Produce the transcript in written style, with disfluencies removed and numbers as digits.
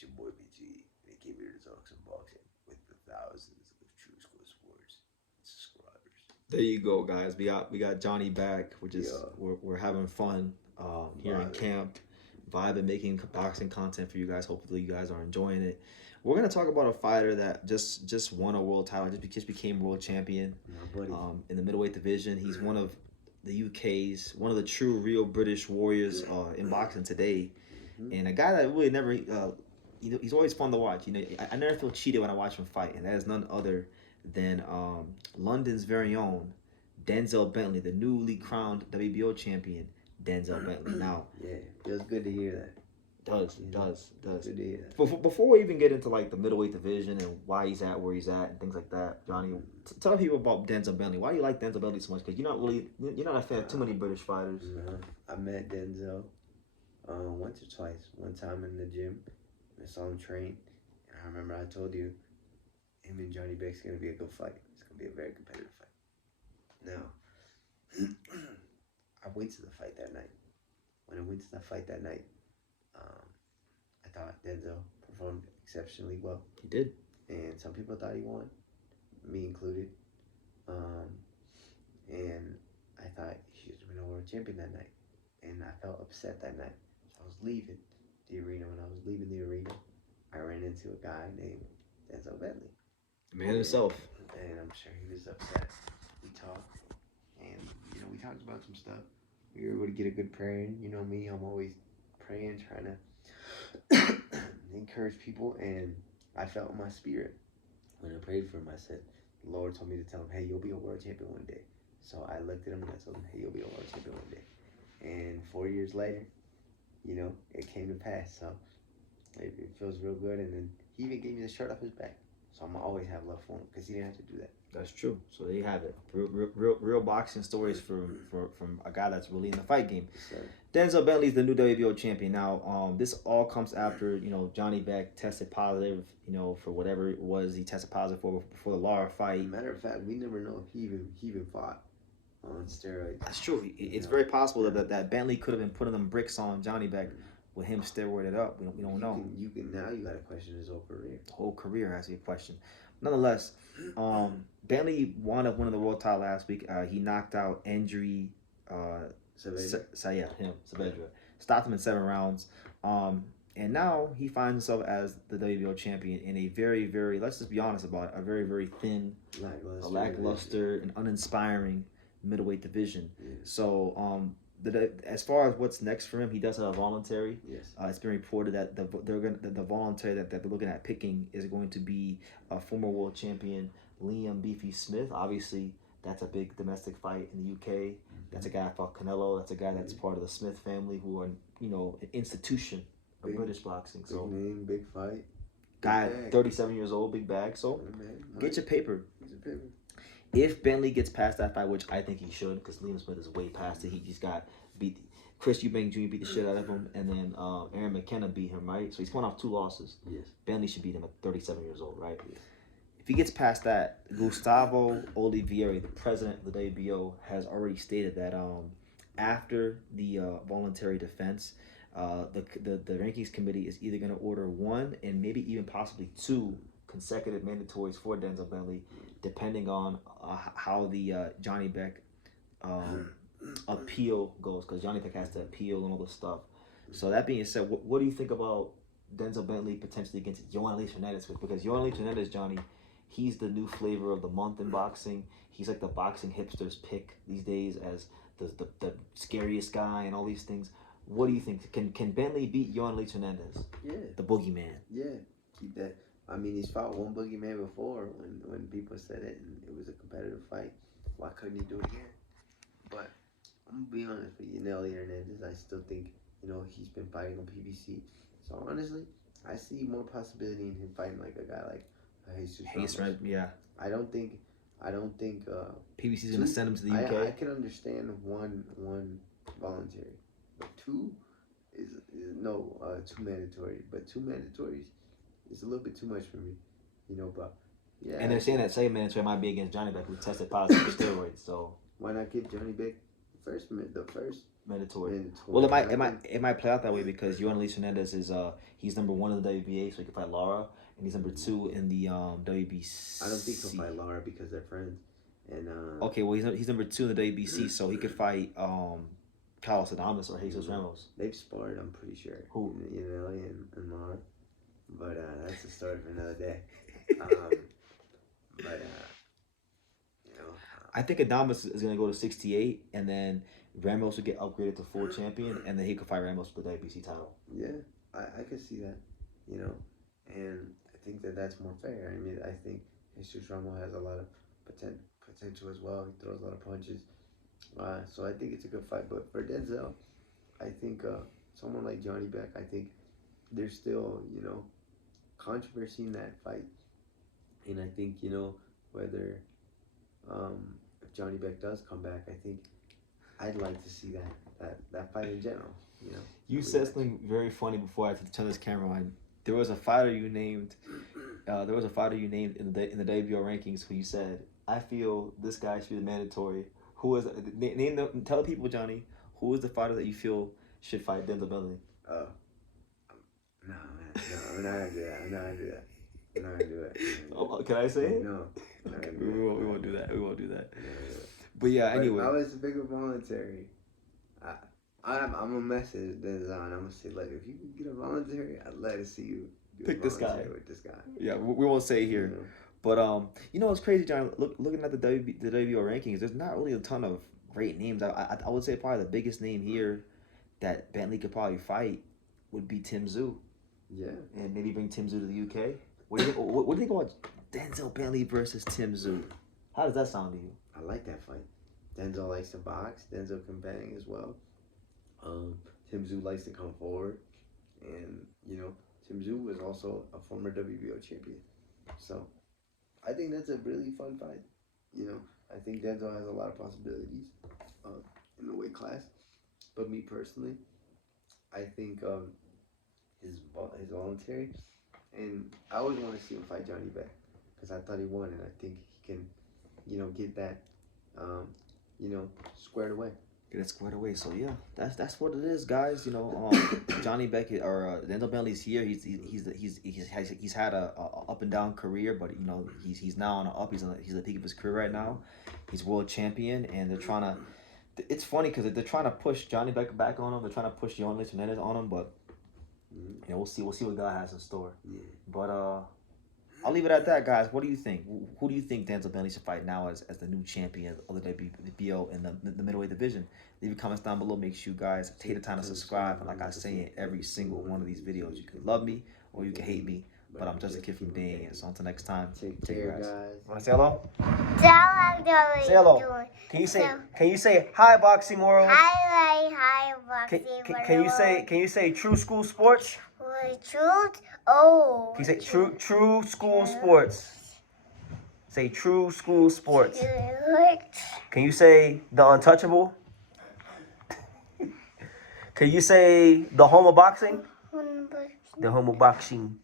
It's your boy BG, and he came here to talk some boxing with the thousands of True School Sports subscribers. There you go, guys. We got Johnny back. Yeah, We're having fun here in vibing. camp, vibing, making boxing content for you guys. Hopefully, you guys are enjoying it. We're gonna talk about a fighter that just won a world title, just became world champion My buddy. in the middleweight division. He's one of the UK's one of the true real British warriors in boxing today, Hmm. and a guy that really never. He's always fun to watch. I never feel cheated when I watch him fight, and that is none other than London's very own Denzel Bentley, the newly crowned WBO champion, Denzel Bentley. Now, Yeah, feels good to hear that. does You know, does feels does good to hear that. before we even get into like the middleweight division and why he's at where he's at and things like that, Johnny, tell people about Denzel Bentley. Why do you like Denzel Bentley so much? Because you're not a fan of too many British fighters. I met Denzel once or twice. One time in the gym, I saw him train, and I remember I told you, him and Johnny Beck's gonna be a good fight. It's gonna be a very competitive fight. Now, I went to the fight that night. When I went to the fight that night, um, I thought Denzel performed exceptionally well, He did. and some people thought he won, me included. Um, and I thought he should have been a world champion that night, and I felt upset that night. So I was leaving the arena. When I was leaving the arena, I ran into a guy named Denzel Bentley, The man himself. and I'm sure he was upset. We talked, and we talked about some stuff. We were able to get a good prayer in. You know me, I'm always praying, trying to encourage people, and I felt in my spirit when I prayed for him. I said, the Lord told me to tell him, hey, you'll be a world champion one day. So I looked at him and I told him, hey, you'll be a world champion one day. And 4 years later, it came to pass. So it feels real good. And then he even gave me the shirt off his back. So I'm going to always have love for him because he didn't have to do that. That's true. So there you have it. Real boxing stories from a guy that's really in the fight game. So, Denzel Bentley's the new WBO champion. Now, this all comes after Johnny Beck tested positive, for whatever it was he tested positive for before the Lara fight. matter of fact, we never know if he even fought on steroids. That's true. It's very possible that Bentley could have been putting them bricks on Johnny Beck with him steroided up. We don't know. You can now you got to question his whole career. The whole career has to be a question. Nonetheless, Bentley won up winning the world title last week. He knocked out Andriy Saavedra. Stopped him in 7 rounds. And now he finds himself as the WBO champion in a very, very, let's just be honest about it, a very, very thin, lackluster and uninspiring middleweight division. Yeah. So, as far as what's next for him, he does have a voluntary. Yes. It's been reported that the voluntary that they're looking at picking is going to be a former world champion Liam Beefy Smith. Obviously, that's a big domestic fight in the UK. Mm-hmm. That's a guy that fought Canelo. That's a guy that's part of the Smith family, who are an institution of British boxing. So big name, big fight. Guy, 37 years old, big bag. So get your paper. If Bentley gets past that fight, which I think he should, because Liam Smith is way past it. He just got beat. Chris Eubank Jr. beat the shit out of him, and then Aaron McKenna beat him, right? So he's coming off 2 losses. Yes. Bentley should beat him at 37 years old, right? Yes. If he gets past that, Gustavo Olivieri, the president of the WBO, has already stated that after the voluntary defense, the rankings committee is either going to order 1 and maybe even possibly 2 consecutive mandatories for Denzel Bentley, depending on how the Johnny Beck appeal goes, because Johnny Beck has to appeal and all this stuff. So that being said, what do you think about Denzel Bentley potentially against Yoenils Hernandez? Because Yoenils Hernandez, Johnny, he's the new flavor of the month in boxing. He's like the boxing hipsters pick these days as the scariest guy and all these things. What do you think? Can Bentley beat Yoenils Hernandez? Yeah. The boogeyman. Yeah, keep that. I mean, he's fought one boogeyman before when people said it and it was a competitive fight. Why couldn't he do it again? But I'm gonna be honest with you, Yoenils Hernandez. I still think he's been fighting on PBC. So honestly, I see more possibility in him fighting like a guy like Jesus Ramos. Yeah. I don't think. PBC's gonna send him to the UK. I can understand one voluntary, but 2 is no 2 mandatory. But 2 mandatories is a little bit too much for me, But yeah. And they're saying that second mandatory might be against Johnny Beck, who tested positive for steroids. So why not give Johnny Beck the first Mandatory. Well, it might play out that way because Yoenils Hernandez is he's number 1 in the WBA, so he can fight Lara, and he's number 2 in the WBC. I don't think he'll fight Lara because they're friends. And okay, well he's number 2 in the WBC, so he could fight Carlos Adames or Jesus Ramos. They've sparred, I'm pretty sure. Who? And Lara. But that's a story for another day. I think Adames is going to go to 68, and then Ramos will get upgraded to full champion, and then he could fight Ramos for the WBC title. Yeah, I could see that, and I think that's more fair. I mean, I think Jesus Ramos has a lot of potential as well. He throws a lot of punches. So I think it's a good fight. But for Denzel, I think someone like Janibek, I think there's still, controversy in that fight. And I think, whether if Janibek does come back, I think I'd like to see that fight in general. You said something very funny before I had to turn this camera on. There was a fighter you named. In the WBO rankings who you said, I feel this guy should be mandatory. Who is tell the people, Johnny, who is the fighter that you feel should fight Denzel Bentley? No, I'm not gonna do that. Oh, can I say it? No. We won't do that. But yeah, anyway. If I was to pick a voluntary, I'm gonna message Denzel and I'm gonna say, like, if you can get a voluntary, I'd like to see you pick this guy. With this guy. Yeah, we won't say it here. But it's crazy, John. Looking at the WBO rankings, there's not really a ton of great names. I would say probably the biggest name here that Bentley could probably fight would be Tim Tszyu. Yeah. And maybe bring Tim Tszyu to the UK. What do you think about Denzel Bentley versus Tim Tszyu? How does that sound to you? I like that fight. Denzel likes to box. Denzel can bang as well. Tim Tszyu likes to come forward. And, Tim Tszyu was also a former WBO champion. So I think that's a really fun fight. I think Denzel has a lot of possibilities in the weight class. But me personally, I think his voluntary, and I always want to see him fight Janibek because I thought he won, and I think he can, get that, squared away. Get it squared away. So yeah, that's what it is, guys. Janibek or Denzel Bentley's here. He's had a up and down career, but he's now on an up. He's at the peak of his career right now. He's world champion, and they're trying to. It's funny because they're trying to push Janibek back on him. They're trying to push Yoenils Hernandez on him, but we'll see what God has in store. Yeah. But I'll leave it at that, guys. What do you think? Who do you think Denzel Bentley should fight now as the new champion of the WBO in the middleweight division? Leave your comments down below. Make sure you guys take the time to subscribe. And like I say in every single one of these videos, you can love me or you can hate me. But I'm just a kid from Dang. So until next time, take care, guys. Want to say hello? Say hello. Can you say hi, boxing world? Hi, boxing world. Can you say true school sports? Truth? Oh. Can you say true school sports? Say true school sports. Can you say the untouchable? Can you say the home of boxing? The home of boxing.